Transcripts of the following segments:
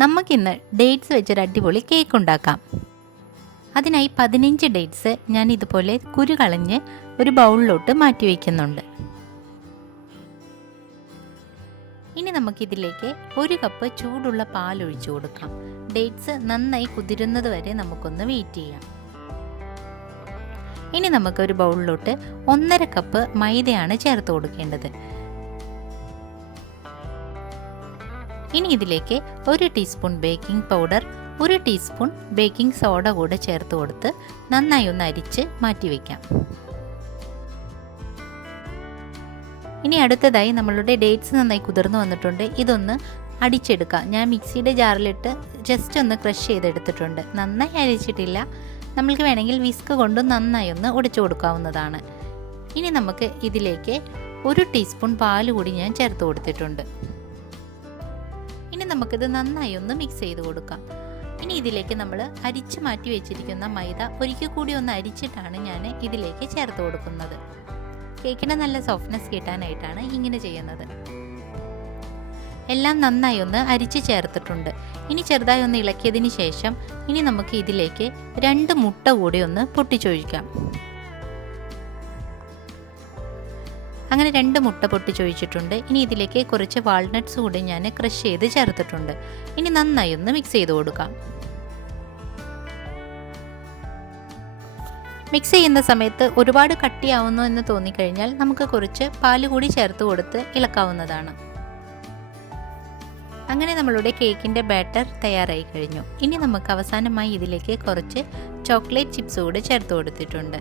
നമുക്കിന്ന് ഡേറ്റ്സ് വെച്ചൊരു അടിപൊളി കേക്ക് ഉണ്ടാക്കാം. അതിനായി 15 ഡേറ്റ്സ് ഞാൻ ഇതുപോലെ കുരു കളഞ്ഞ് ഒരു ബൗളിലോട്ട് മാറ്റി വയ്ക്കുന്നുണ്ട്. ഇനി നമുക്കിതിലേക്ക് 1 കപ്പ് ചൂടുള്ള പാൽ ഒഴിച്ചു കൊടുക്കാം. ഡേറ്റ്സ് നന്നായി കുതിരുന്നത് വരെ നമുക്കൊന്ന് വെയിറ്റ് ചെയ്യാം. ഇനി നമുക്കൊരു ബൗളിലോട്ട് 1.5 കപ്പ് മൈദയാണ് ചേർത്ത് കൊടുക്കേണ്ടത്. ഇനി ഇതിലേക്ക് 1 teaspoon baking powder, 1 teaspoon baking soda കൂടെ ചേർത്ത് കൊടുത്ത് നന്നായി ഒന്ന് അരിച്ച് മാറ്റി വയ്ക്കാം. ഇനി അടുത്തതായി നമ്മളുടെ ഡേറ്റ്സ് നന്നായി കുതിർന്നു വന്നിട്ടുണ്ട്. ഇതൊന്ന് അടിച്ചെടുക്കാം. ഞാൻ മിക്സിയുടെ ജാറിലിട്ട് ജസ്റ്റ് ഒന്ന് ക്രഷ് ചെയ്തെടുത്തിട്ടുണ്ട്. നന്നായി അരിച്ചിട്ടില്ല. നമ്മൾക്ക് വേണമെങ്കിൽ വിസ്ക് കൊണ്ട് നന്നായി ഒന്ന് ഒടിച്ചു കൊടുക്കാവുന്നതാണ്. ഇനി നമുക്ക് ഇതിലേക്ക് 1 ടീസ്പൂൺ പാൽ കൂടി ഞാൻ ചേർത്ത് കൊടുത്തിട്ടുണ്ട്. ഇനി നമുക്കിത് നന്നായി ഒന്ന് മിക്സ് ചെയ്ത് കൊടുക്കാം. ഇനി ഇതിലേക്ക് നമ്മൾ അരിച്ച് മാറ്റി വെച്ചിരിക്കുന്ന മൈദ ഒരിക്കൽ കൂടി ഒന്ന് അരിച്ചിട്ടാണ് ഞാൻ ഇതിലേക്ക് ചേർത്ത് കൊടുക്കുന്നത്. കേക്കിന് നല്ല സോഫ്റ്റ്നെസ് കിട്ടാനായിട്ടാണ് ഇങ്ങനെ ചെയ്യുന്നത്. എല്ലാം നന്നായി ഒന്ന് അരിച്ച് ചേർത്തിട്ടുണ്ട്. ഇനി ചെറുതായി ഒന്ന് ഇളക്കിയതിന് ശേഷം ഇനി നമുക്ക് ഇതിലേക്ക് 2 മുട്ട കൂടി ഒന്ന് പൊട്ടിച്ചൊഴിക്കാം. അങ്ങനെ 2 മുട്ട പൊട്ടിച്ചൊഴിച്ചിട്ടുണ്ട്. ഇനി ഇതിലേക്ക് കുറച്ച് വാൾനട്ട്സ് കൂടി ഞാൻ ക്രഷ് ചെയ്ത് ചേർത്തിട്ടുണ്ട്. ഇനി നന്നായി ഒന്ന് മിക്സ് ചെയ്ത് കൊടുക്കാം. മിക്സ് ചെയ്യുന്ന സമയത്ത് ഒരുപാട് കട്ടിയാവുന്നു എന്ന് തോന്നിക്കഴിഞ്ഞാൽ നമുക്ക് കുറച്ച് പാല് കൂടി ചേർത്ത് കൊടുത്ത് ഇളക്കാവുന്നതാണ്. അങ്ങനെ നമ്മളുടെ കേക്കിൻ്റെ ബാറ്റർ തയ്യാറായി കഴിഞ്ഞു. ഇനി നമുക്ക് അവസാനമായി ഇതിലേക്ക് കുറച്ച് ചോക്ലേറ്റ് ചിപ്സ് കൂടി ചേർത്ത് കൊടുത്തിട്ടുണ്ട്.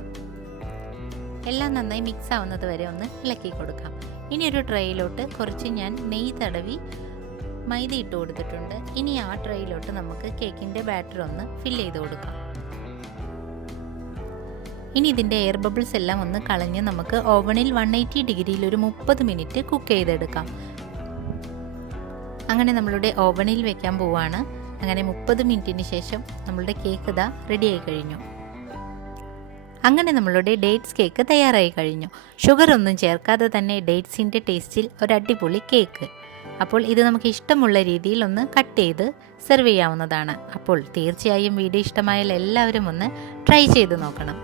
എല്ലാം നന്നായി മിക്സ് ആവുന്നത് വരെ ഒന്ന് ഇളക്കി കൊടുക്കാം. ഇനി ഒരു ട്രേയിലോട്ട് കുറച്ച് ഞാൻ നെയ്യ് തടവി മൈദ ഇട്ട് കൊടുത്തിട്ടുണ്ട്. ഇനി ആ ട്രേയിലോട്ട് നമുക്ക് കേക്കിൻ്റെ ബാറ്റർ ഒന്ന് ഫില്ല് ചെയ്ത് കൊടുക്കാം. ഇനി ഇതിൻ്റെ എയർ ബബിൾസ് എല്ലാം ഒന്ന് കളഞ്ഞ് നമുക്ക് ഓവണിൽ 180 ഡിഗ്രിയിൽ ഒരു 30 മിനിറ്റ് കുക്ക് ചെയ്തെടുക്കാം. അങ്ങനെ നമ്മളുടെ ഓവണിൽ വെക്കാൻ പോവാണ്. അങ്ങനെ 30 മിനിറ്റിന് ശേഷം നമ്മളുടെ കേക്ക് ഇതാ റെഡി ആയി കഴിഞ്ഞു. അങ്ങനെ നമ്മളുടെ ഡേറ്റ്സ് കേക്ക് തയ്യാറായി കഴിഞ്ഞു. ഷുഗർ ഒന്നും ചേർക്കാതെ തന്നെ ഡേറ്റ്സിൻ്റെ ടേസ്റ്റിൽ ഒരു അടിപൊളി കേക്ക്. അപ്പോൾ ഇത് നമുക്ക് ഇഷ്ടമുള്ള രീതിയിൽ ഒന്ന് കട്ട് ചെയ്ത് സെർവ് ചെയ്യാവുന്നതാണ്. അപ്പോൾ തീർച്ചയായും വീഡിയോ ഇഷ്ടമായാൽ എല്ലാവരും ഒന്ന് ട്രൈ ചെയ്ത് നോക്കണം.